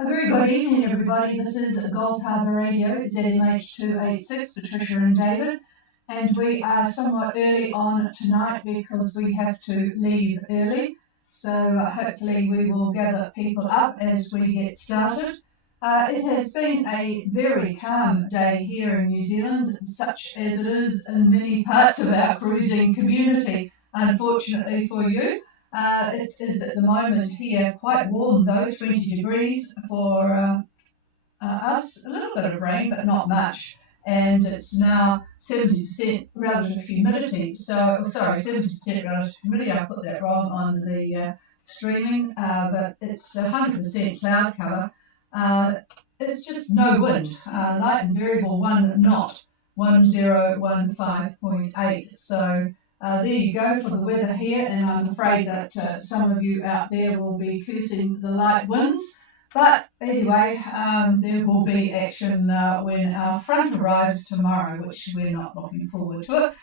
A very good evening, everybody. This is Gulf Harbour Radio, ZMH286, Patricia and David, and we are somewhat early on tonight because we have to leave early. So hopefully we will gather people up as we get started. It has been a very calm day here in New Zealand, such as it is in many parts of our cruising community, unfortunately for you. It is at the moment here quite warm though, 20 degrees for us, a little bit of rain but not much, and it's now 70% relative humidity, so, sorry, 70% relative humidity, I put that wrong on the streaming, but it's 100% cloud cover. It's just no wind, light and variable 1 knot, 1015.8, so there you go for the weather here, and I'm afraid that some of you out there will be cursing the light winds. But anyway, there will be action when our front arrives tomorrow, which we're not looking forward to it.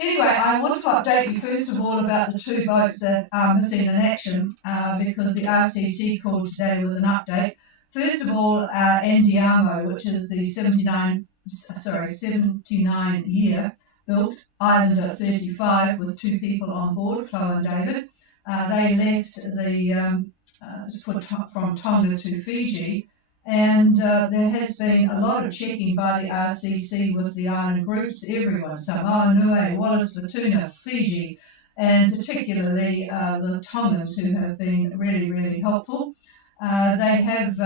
Anyway, I want to update you first of all about the 2 boats that are missing in action because the RCC called today with an update. First of all, Andiamo, which is the 79-year built Islander 35 with 2 people on board, Flo and David. They left from Tonga to Fiji, and there has been a lot of checking by the RCC with the island groups, everyone, Samoa, Niue, Wallis, Futuna, Fiji, and particularly the Tongans, who have been really, really helpful. They have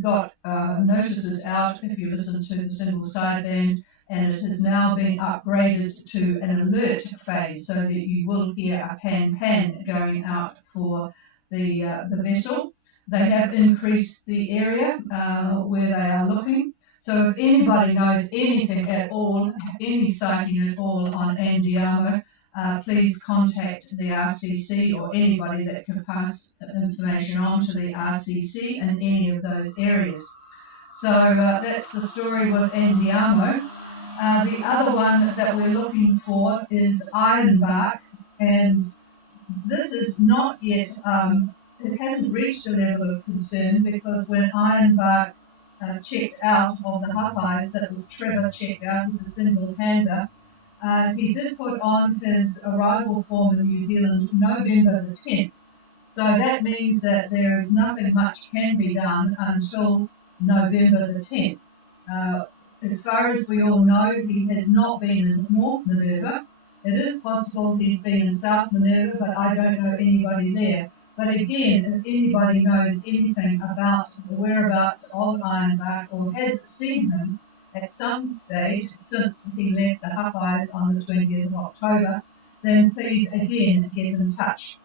got notices out, if you listen to the single sideband, and it has now been upgraded to an alert phase so that you will hear a pan going out for the vessel. They have increased the area where they are looking. So if anybody knows anything at all, any sighting at all on Andiamo, please contact the RCC or anybody that can pass information on to the RCC in any of those areas. So that's the story with Andiamo. The other one that we're looking for is Ironbark, and this is not yet, it hasn't reached a level of concern because when Ironbark checked out of the Hawaiis, that was Trevor checked out, he's a single-hander, he did put on his arrival form in New Zealand November the 10th. So that means that there is nothing much can be done until November the 10th. As far as we all know, he has not been in North Minerva. It is possible he's been in South Minerva, but I don't know anybody there. But again, if anybody knows anything about the whereabouts of Ironbark or has seen him at some stage since he left the Hawaiis on the 20th of October, then please again get in touch.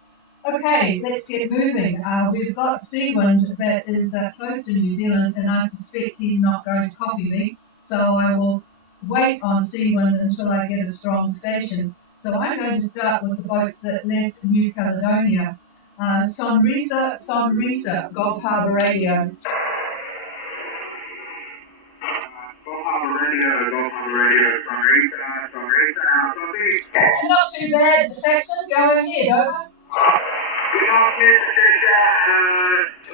Okay, let's get moving. We've got Seawind that is close to New Zealand, and I suspect he's not going to copy me. So I will wait on Seawind until I get a strong station. So I'm going to start with the boats that left New Caledonia. Sonrisa, Gulf Harbour Radio. Gulf Harbour Radio, Sonrisa. Not too bad, Saxon. Go ahead, over. Good afternoon, Patricia.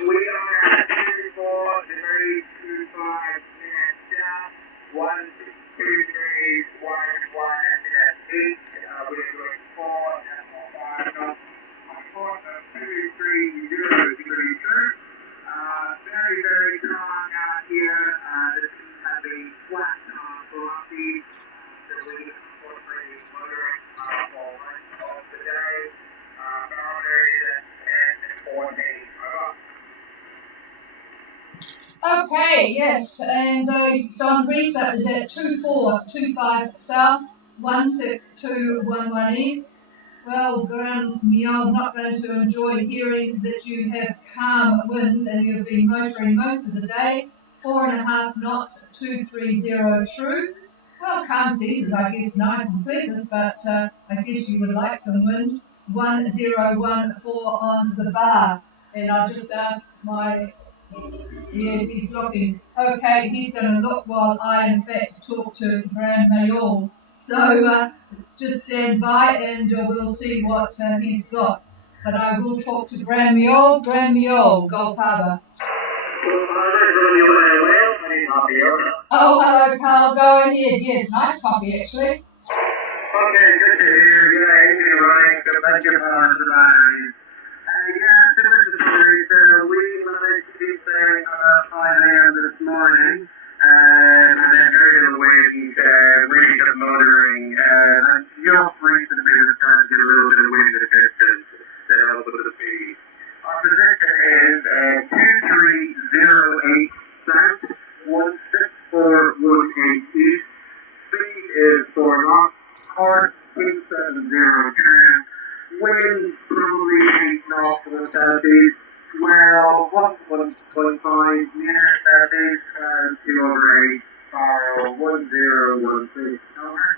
We are at 24 degrees 25 minutes south, 163.11 minutes east. We're doing 4 and 5 knots. On course of 230 degrees 2. Very, very calm out here. The seas have been flat for upbeat. So we incorporated motoring for most of the day. Okay, yes, and Sonrisa is at 2425 south, 16211 east. Well, Gran Mio, I'm not going to enjoy hearing that you have calm winds and you've been motoring most of the day. 4.5 knots, 230 true. Well, calm seas is, I guess, nice and pleasant, but I guess you would like some wind. 1014 on the bar, and I'll just ask my, yes, he's looking. Okay, he's going to look while I, in fact, talk to Grand Mayol. So just stand by and we'll see what he's got. But I will talk to Grand Mayol, Gulf Harbour. Gulf Harbour, Oh, hello, Carl. Go ahead. Yes, nice copy, actually. Okay, good to hear. Yeah, engine running, so thank you for providing. Yeah, super story. So we managed to be there about 5 a.m. this morning, and then during the waiting for motoring, and just recently we're starting to get a little bit of wind assistance to help with the speed. Our position is 2308 south, 16418 east. Speed is 4 knots, hard 270 turn. Wind probably 8 knots from the southeast, swell 1.5 meters southeast, 2 over 8, sorrow 1016, over.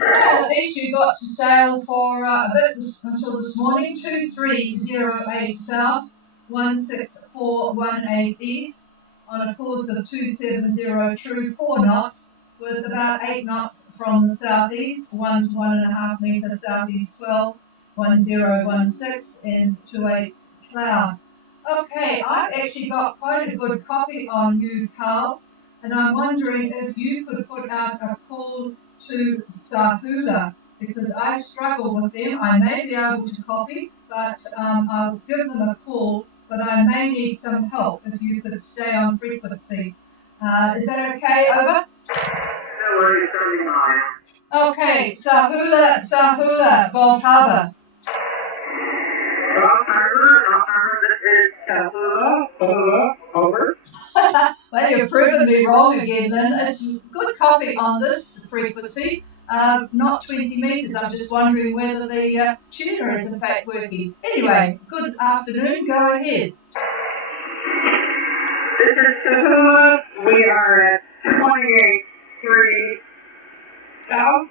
Well, at least you got to sail for a bit until this morning. 2308 south, 16418 east, on a course of 270 true, 4 knots, with about 8 knots from the southeast, 1 to 1.5 metre southeast swell, 1016 and 28 cloud. Okay, I've actually got quite a good copy on you, Carl, and I'm wondering if you could put out a call to Sahula, because I struggle with them. I may be able to copy, but I'll give them a call, but I may need some help if you could stay on frequency. Is that okay? Over? No worries, standing by. Okay, Sahula, Gulf Harbour. Gulf Harbour, this is Sahula, over. Well, you've proven me wrong again, Lynn. It's good copy on this frequency, not 20 metres. I'm just wondering whether the tuner is in fact working. Anyway, good afternoon. Go ahead. This is Sahula. We are at 28.3 south,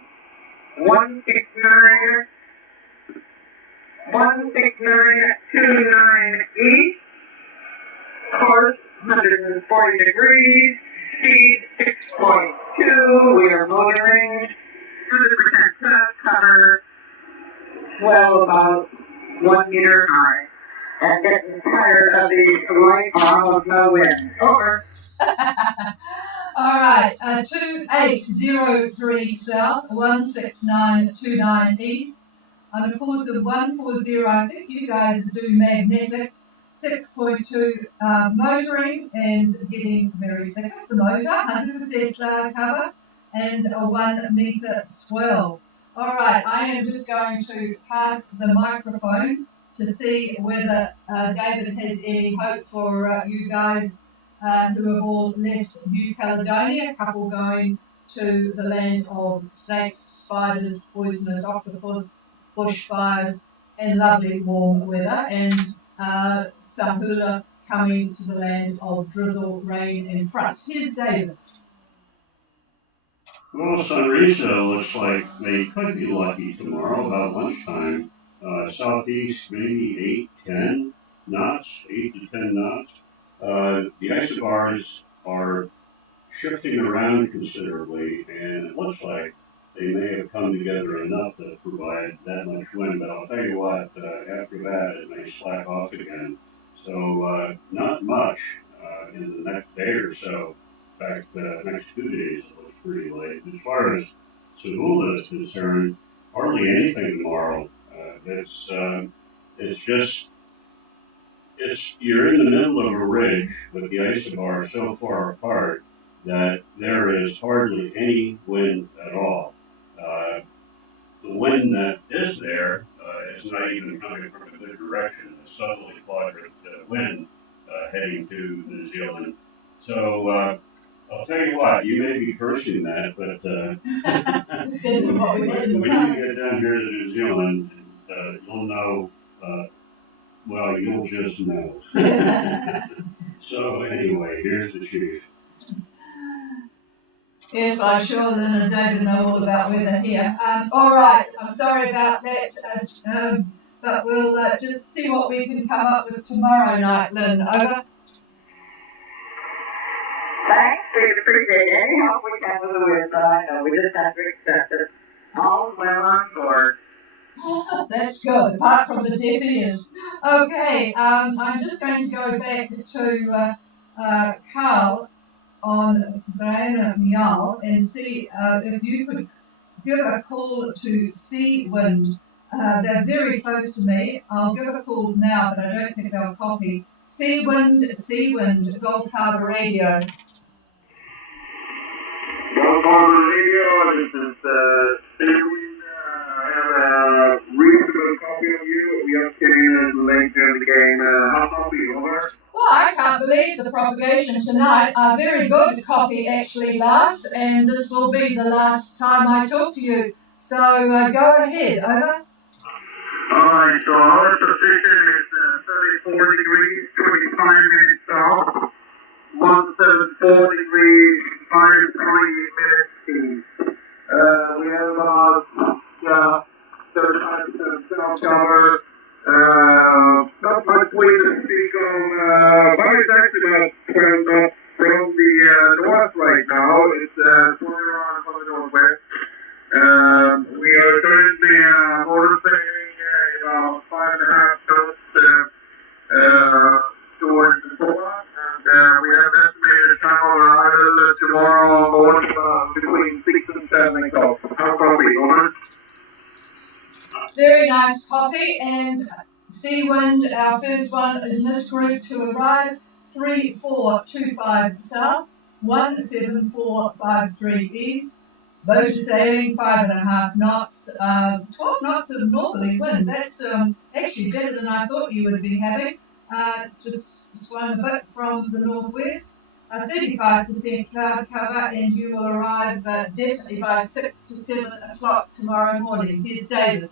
16929 east, course 140 degrees, speed 6.2. We are motoring 100% test cover, swell about 1 meter high, and getting tired of the light or almost no wind. Over. All right, 2803 south, 16929 east, on a course of 140. I think you guys do magnetic, 6.2 motoring and getting very sick of the motor, 100% cloud cover, and a 1 metre swell. All right, I am just going to pass the microphone to see whether David has any hope for you guys who have all left New Caledonia, a couple going to the land of snakes, spiders, poisonous octopus, bushfires, and lovely warm weather, and Sahula coming to the land of drizzle, rain, and frost. Here's David. Well, Sunrisa looks like they could be lucky tomorrow about lunchtime. Southeast, maybe 8, 10 knots, 8 to 10 knots. The isobars are shifting around considerably, and it looks like they may have come together enough to provide that much wind. But I'll tell you what, after that, it may slack off again. So not much in the next day or so. In fact, next 2 days it looks pretty late. As far as Sahula is concerned, hardly anything tomorrow. You're in the middle of a ridge with the isobar so far apart that there is hardly any wind at all. The wind that is there is not even coming from a good direction, a southerly quadrant wind heading to New Zealand. So I'll tell you what, you may be cursing that, but when you get down here to New Zealand, you'll know, well, you'll just know. So anyway, here's the chief. Yes, I'm sure Lynn and David know all about weather here. All right, I'm sorry about that, but we'll just see what we can come up with tomorrow night, Lynn. Over. Thanks, we appreciate any help we can with the wind, but I know we just have to accept it. All's well on board. That's good, apart from the deaf ears. Okay, I'm just going to go back to Carl on Brianna Mial and see if you could give a call to Sea Wind. They're very close to me. I'll give a call now, but I don't think they'll copy. Sea Wind, Gulf Harbour Radio. Gulf Harbour Radio, this is Steve. I have a reasonable copy of you. We are getting late in the game. How copy, over? Well, I can't believe the propagation tonight. A very good copy, actually, Lars, and this will be the last time I talk to you. So go ahead, over. Alright, so our position is 34 degrees, 25 minutes south, 174 degrees, 520 minutes east. We have about 35% cell cover. Not much wind to speak of, but it's actually about 12 knots from the north right now. It's 20 around from the northwest. We are currently motor-sailing about 5.5 knots towards the Sola, and we have estimated time on arrival tomorrow morning between 6 and 7 o'clock. How copy, over? Very nice copy, and Sea Wind, our first one in this group to arrive, 3425 south, 17453 east. Motor sailing 5.5 knots, 12 knots of northerly wind. That's actually better than I thought you would be having. It's just swung a bit from the northwest. 35% cloud cover, and you will arrive definitely by 6 to 7 o'clock tomorrow morning. Here's David.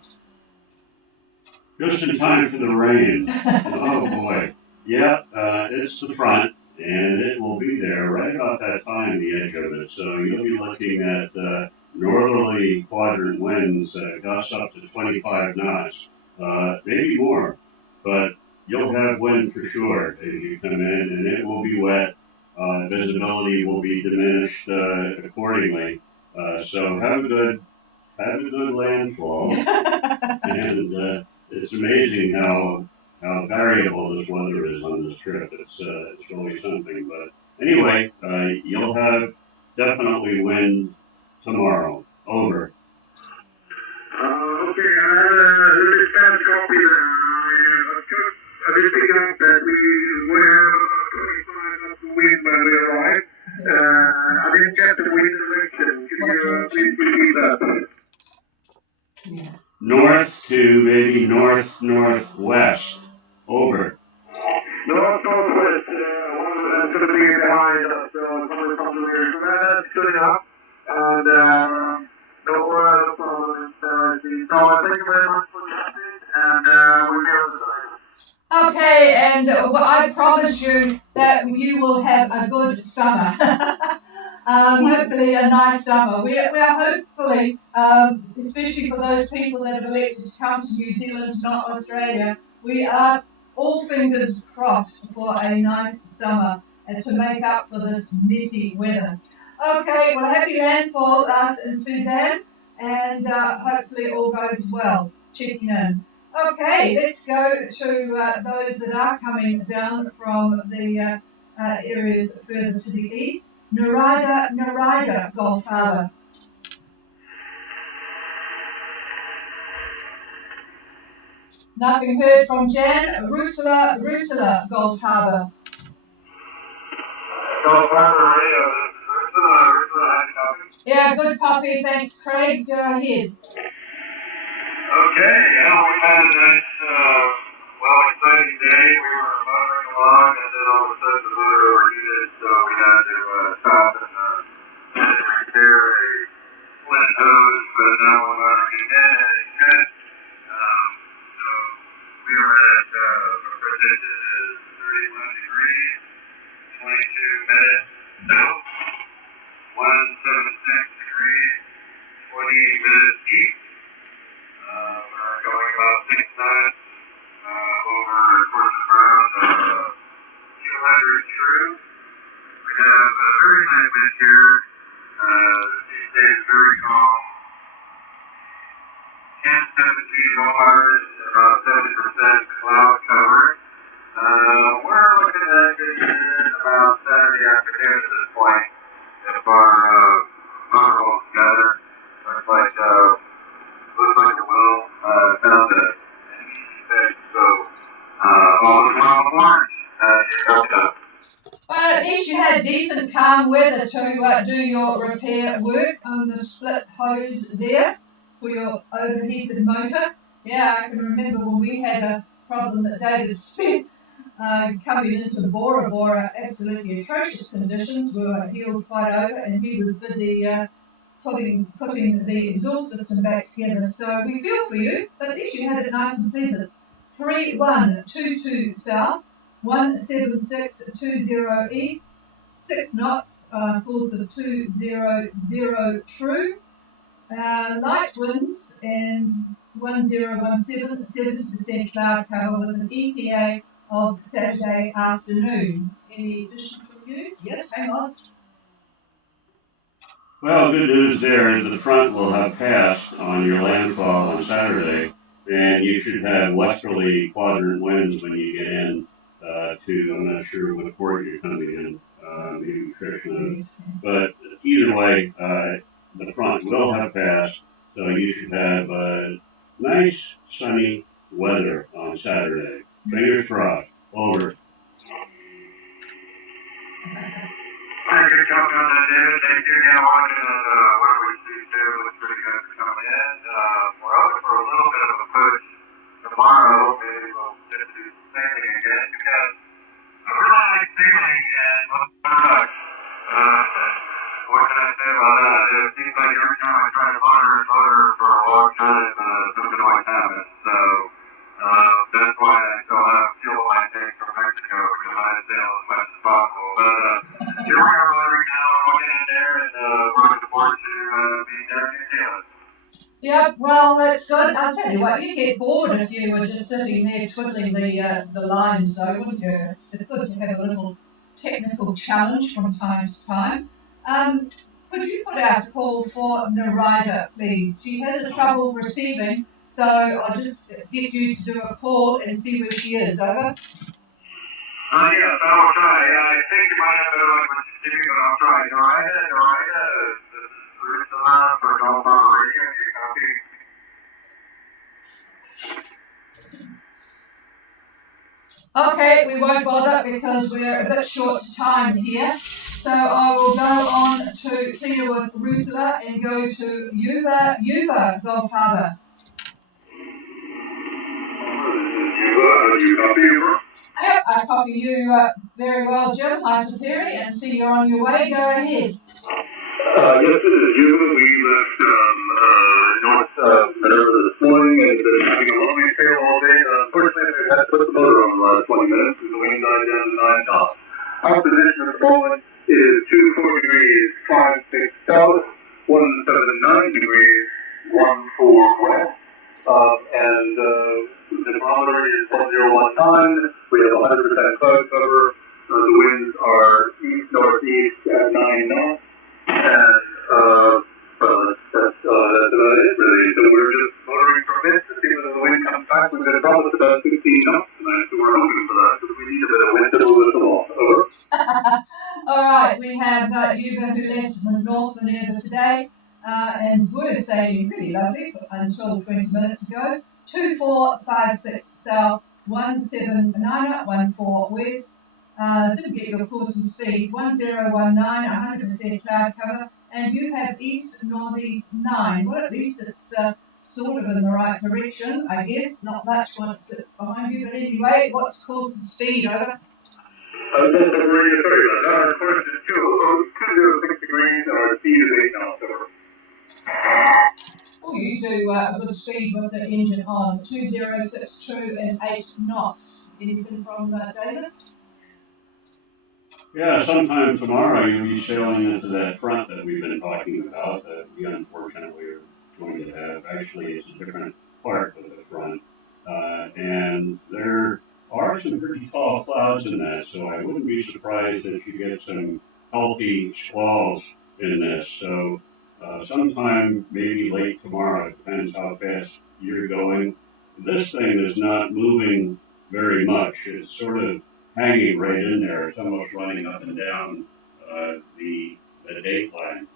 Just in time for the rain. Oh boy. Yeah, it's the front, and it will be there right about that time, the edge of it. So you'll be looking at northerly quadrant winds, gusts up to 25 knots, maybe more. But you'll have wind for sure as you come in, and it will be wet. Visibility will be diminished accordingly. So have a good landfall, and it's amazing how variable this weather is on this trip. It's really something. But anyway, you'll have definitely wind tomorrow. Over. Okay, I have a really fast copy there. I did pick up that we would have about 25 knots of wind when we arrived. I didn't get the wind direction. Could you please repeat that? Yeah. North to maybe north-northwest. Over. North-northwest. That's going to be behind us. Coming from the rear. So that's good enough. And no problem. So thank you very much for listening. And we'll be on the side. Okay, and I promise you that you will have a good summer. Hopefully a nice summer. We are hopefully, especially for those people that have elected to come to New Zealand, not Australia, we are all fingers crossed for a nice summer and to make up for this messy weather. Okay, well, happy landfall, us and Suzanne, and hopefully it all goes well. Checking in. Okay, let's go to those that are coming down from the areas further to the east. Narida, Gulf Harbour. Nothing heard from Jan. Rusula, Gulf Harbour. Gulf Harbour Radio, Rusula. Yeah, good copy. Thanks, Craig. Go ahead. Okay, yeah, we had a nice, exciting day. We were motoring along, and then all of a sudden the motor overheated, so we had to stop and repair a split hose, but now we're motoring again, and it's good. So we are at, our position is 31 degrees, 22 minutes south, 176 degrees, 28 minutes east. We're going about 6 knots over towards the ground, 200 true. We have a very nice wind here. The sea stays very calm. 10-17 bars, about 70% cloud cover. We're looking at getting about around Saturday afternoon at this point. If our motor holds together, looks like it will. Found a fix, so all is well in March. It helped us. Well, at least you had decent calm weather to do your repair work on the split hose there for your overheated motor. Yeah, I can remember when we had a problem that David Smith coming into Bora Bora, absolutely atrocious conditions. We were heeled quite over, and he was busy putting the exhaust system back together. So we feel for you, but at least you had it nice and pleasant. 3122 south, 17620 east, 6 knots, course of 200 true. Light winds and 1017, 70% cloud cover with an ETA of Saturday afternoon. Any addition from you? Yes, hang on. Well, good news there. The front will have passed on your landfall on Saturday, and you should have westerly quadrant winds when you get in I'm not sure what port you're coming in, maybe Krishna. But either way, the front will have passed, so you should have nice sunny weather on Saturday. Fingers crossed. Over. Thank you, Chuck, on that, David. Thank you again for watching, and whatever we see today looks pretty good for coming in. We're hoping for a little bit of a push tomorrow. Maybe we'll get to sailing again, because I really like sailing and motor. What can I say about that? It seems like every time I try to motor for a long time, something always happens. So that's why I still have fuel I take from Mexico, because I sail as much as possible. But here we are motoring now, and we'll get in there, and we're looking forward to being there in New Zealand. Yep, well, that's good. I'll tell you what, you get bored if you were just sitting there twiddling the lines, though, wouldn't you? It's good to have a little technical challenge from time to time. Could you put out a call for Narida, please? She has a trouble receiving, so I'll just get you to do a call and see where she is. Over. Yes, I will try. I think you might have better luck with Steve, but I'll try. Narida, this is Ursula for Harbour Radio. You copy? Okay, we won't bother because we're a bit short time here. So I will go on to clear with Ursula and go to Yuva, Gulf Harbour. Yuva, you copy, Yuva? Yep, I copy you very well, Jim. Hi to Perry, and see you're on your way. Go ahead. Yes, this is Yuva. We left North Minerva this morning and been having a lovely sail all day. Unfortunately, we had to put the motor on the last 20 minutes because the wind died down to 9 knots. Our position at the moment is 24 degrees 5-6 south, 179 degrees 14 west, and the thermometer is 1019. We have 100% cloud cover. The winds are east-northeast at 9 knots, and that's about it, really. So we're just motoring for a bit to see whether the wind comes back. We've got a problem with about 16 knots tonight, so we're hoping for that, because we need a bit of wind to move us along. Over. All right, we have Yuva who left the North Minerva today, and we're sailing really lovely until 20 minutes ago. 2456 south, 17914 west. Didn't get your course and speed. 1019, 100% cloud cover, and you have east northeast 9. Well, at least it's sort of in the right direction, I guess. Not much once it's behind you, but anyway, what's course and speed? Over. Sorry about that. Our course is 206 degrees, and our speed is 8 knots. Over. Oh, you do a good speed with the engine on. 206 true and 8 knots. Anything from David? Yeah, sometime tomorrow you'll be sailing into that front that we've been talking about that we unfortunately are going to have. Actually, it's a different part of the front. And there are some pretty tall clouds in that, so I wouldn't be surprised if you get some healthy squalls in this. So sometime maybe late tomorrow, it depends how fast you're going. This thing is not moving very much. It's sort of hanging right in there. It's almost running up and down the date line.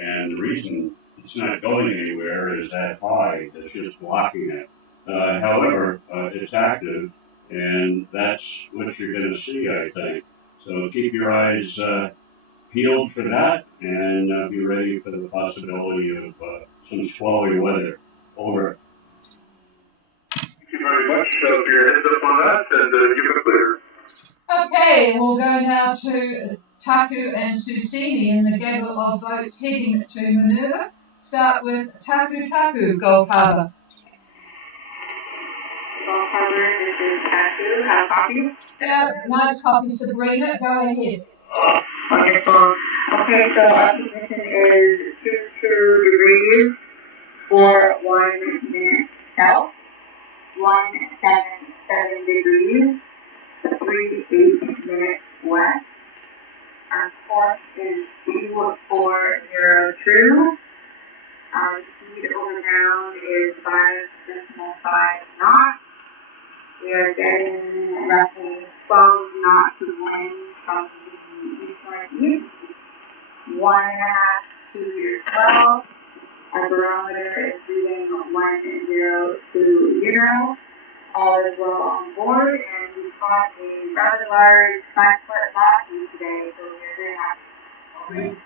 And the reason it's not going anywhere is that high that's just blocking it. However, it's active, and that's what you're going to see, I think. So keep your eyes peeled for that, and be ready for the possibility of some squally weather. Over. Thank you very much for your heads up on that, and give it a clear. Okay, we'll go now to Taku and Susini in the gaggle of boats heading to Minerva. Start with Taku, Gulf Harbour. Gulf Harbour, this is Taku. How copy? Yeah, nice copy, Sabrina. Go ahead. Wonderful. Okay, so our position is 22 degrees, 41 minutes south, 177 degrees, 38 minutes west. Our course is 2402. Our speed over ground is 5.5 knots. We are getting roughly 12 knots of wind from the east northeast, 1.5 to 12. Our barometer is reading 102. All is well on board, and we caught a rather large 5-foot lathy today, so we're very happy.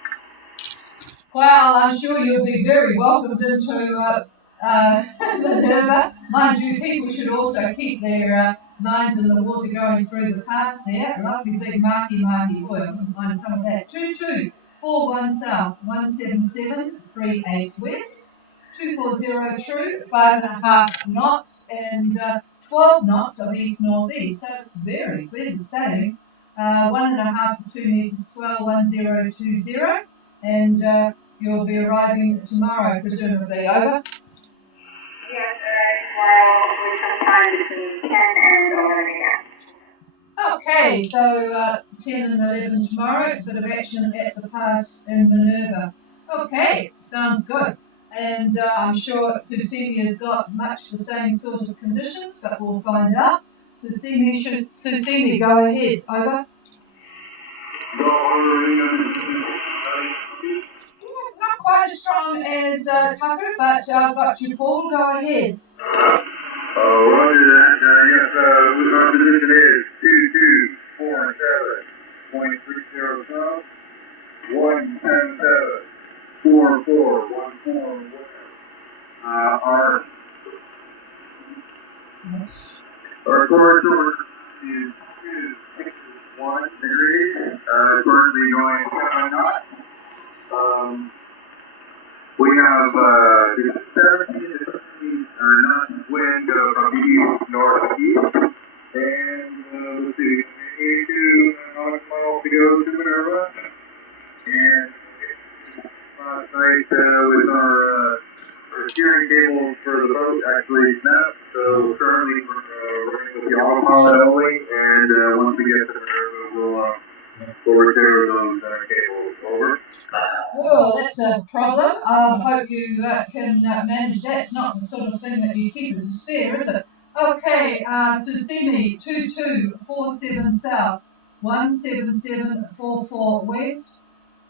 Well, I'm sure you'll be very welcomed into Minerva. Mind you, people should also keep their lines in the water going through the pass there. Lovely big marky, boy, I wouldn't mind some of that. 2241 south, 17738 west, 240 true, 5.5 knots, and 12 knots of east-northeast, so it's very pleasant sailing. 1.5 to 2 meters swell, 1020, and you'll be arriving tomorrow, presumably. Over. Yes, tomorrow with some time between 10 and 11 a.m. Okay, so 10 and 11 tomorrow, a bit of action at the pass in Minerva. Okay, sounds good. And I'm sure Susimi's got much the same sort of conditions, but we'll find out. Susimi, go ahead. Over. Not quite as strong as Taku, but I've got you, Paul. Go ahead. Roger that. Yes, our position is 2247.30 south, 177.4414 west. Our course is 1 degree, currently going 7 knots. We have 17 to 15 knots wind from the east northeast, and let's see, 82 nautical miles to go to Minerva, and with our steering cables for the boat actually snapped, so currently we're running with the autopilot only, and once we get to Minerva, we'll repair those cables. Over. Oh, that's a problem. I hope you can manage that. It's not the sort of thing that you keep as a spare, is it? Okay, Susimi, 2247 south, 17744 west,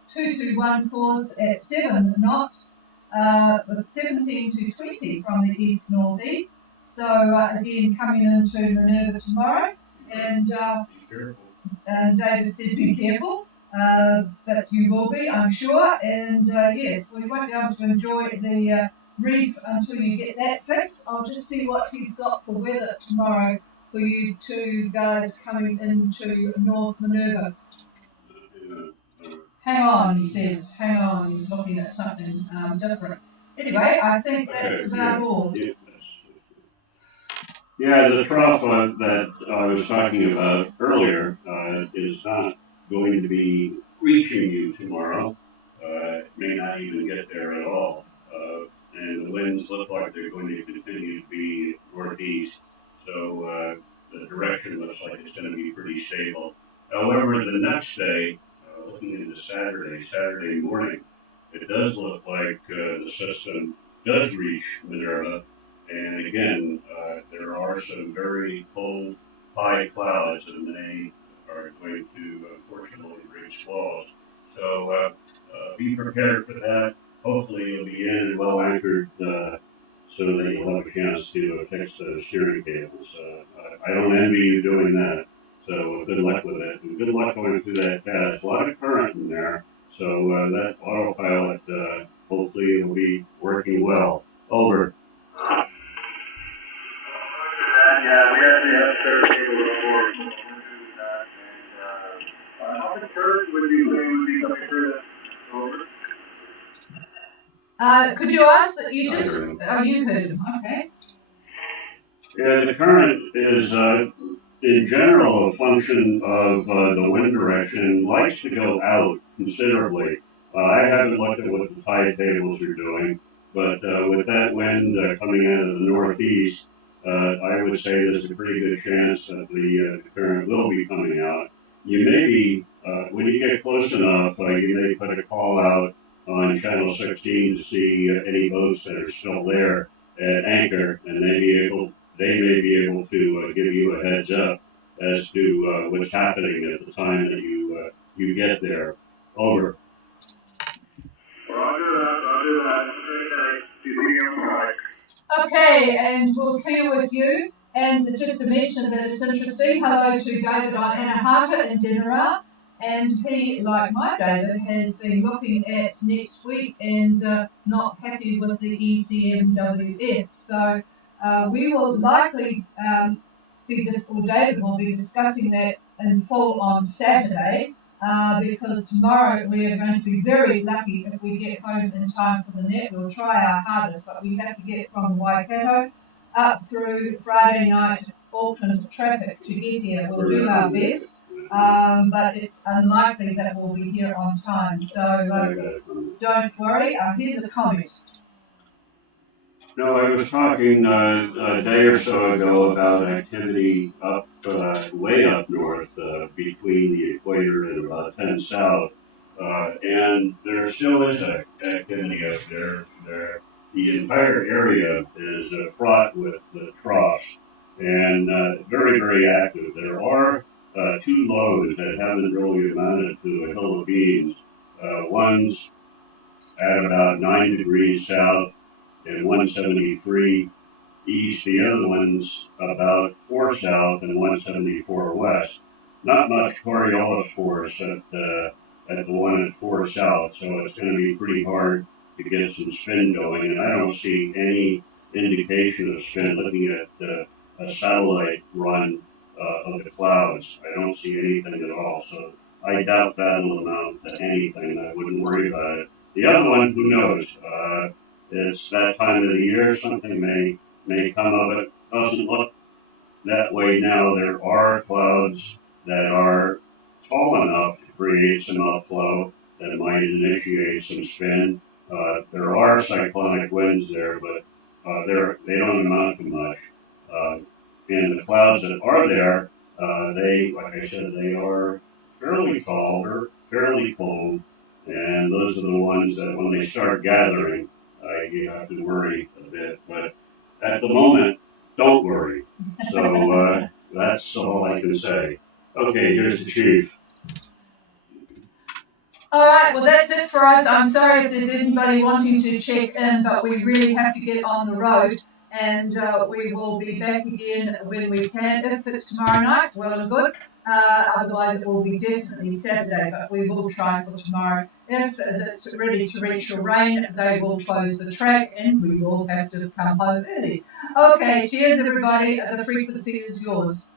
221 course at 7 knots, with 17 to 20 from the east-northeast. So, again, coming into Minerva tomorrow. And David said, be careful. But you will be, I'm sure, and yes, we won't be able to enjoy the reef until you get that fixed. I'll just see what he's got for weather tomorrow for you two guys coming into North Minerva. Hang on, he says. Hang on, he's looking at something different. Anyway, I think that's about all. Yeah, the trough that I was talking about earlier is not going to be reaching you tomorrow. It may not even get there at all. And the winds look like they're going to continue to be northeast. So the direction looks like it's going to be pretty stable. However, the next day, looking into Saturday morning, it does look like the system does reach Minerva. And again, there are some very cold, high clouds that may unfortunately reach walls. So be prepared for that. Hopefully you'll be in and well anchored so that you'll have a chance to fix the steering cables. I don't envy you doing that. So good luck with it, and good luck going through that test. A lot of current in there, so that autopilot hopefully will be working well. Over. Yeah, we actually have spare cables on board. So we're doing that. And how many birds would you say would be coming through this? Over. Could you ask that you just? Oh, you heard him. Okay. Yeah, the current is in general a function of the wind direction. Likes to go out considerably. I haven't looked at what the tide tables are doing, but with that wind coming out of the northeast, I would say there's a pretty good chance that the current will be coming out. You may be, when you get close enough, you may put a call out on Channel 16 to see any boats that are still there at anchor, and they may be able to give you a heads up as to what's happening at the time that you get there. Over. Roger that. Okay, and we'll clear with you. And just to mention that it's interesting, hello to David on Anahata in Dinera. And he, like my David, has been looking at next week and not happy with the ECMWF. So we will likely David will be discussing that in full on Saturday. Because tomorrow we are going to be very lucky if we get home in time for the net. We'll try our hardest, but we have to get from Waikato up through Friday night Auckland traffic to get here. We'll do our best, but it's unlikely that we'll be here on time. So don't worry. Here's a comment. No, I was talking a day or so ago about activity up way up north between the equator and about 10 south, and there still is activity up there. The entire area is fraught with troughs and very, very active. There are two lows that haven't really amounted to a hill of beans. One's at about 9 degrees south and 173 east. The other one's about 4 south and 174 west. Not much Coriolis force at the one at 4 south, so it's going to be pretty hard to get some spin going. And I don't see any indication of spin looking at a satellite run of the clouds. I don't see anything at all, so I doubt that'll amount to anything. I wouldn't worry about it. The other one, who knows? It's that time of the year. Something may come of it. Doesn't look that way now. There are clouds that are tall enough to create some outflow that might initiate some spin. There are cyclonic winds there, but they don't amount to much. And the clouds that are there, like I said, they are fairly tall, they're fairly cold, and those are the ones that when they start gathering, you have to worry a bit. But at the moment, don't worry. So that's all I can say. Okay, here's the chief. All right, well, that's it for us. I'm sorry if there's anybody wanting to check in, but we really have to get on the road, and we will be back again when we can. If it's tomorrow night, well and good. Otherwise, it will be definitely Saturday, but we will try for tomorrow. If it's ready torrential rain, they will close the track, and we will have to come home early. Okay, cheers, everybody. The frequency is yours.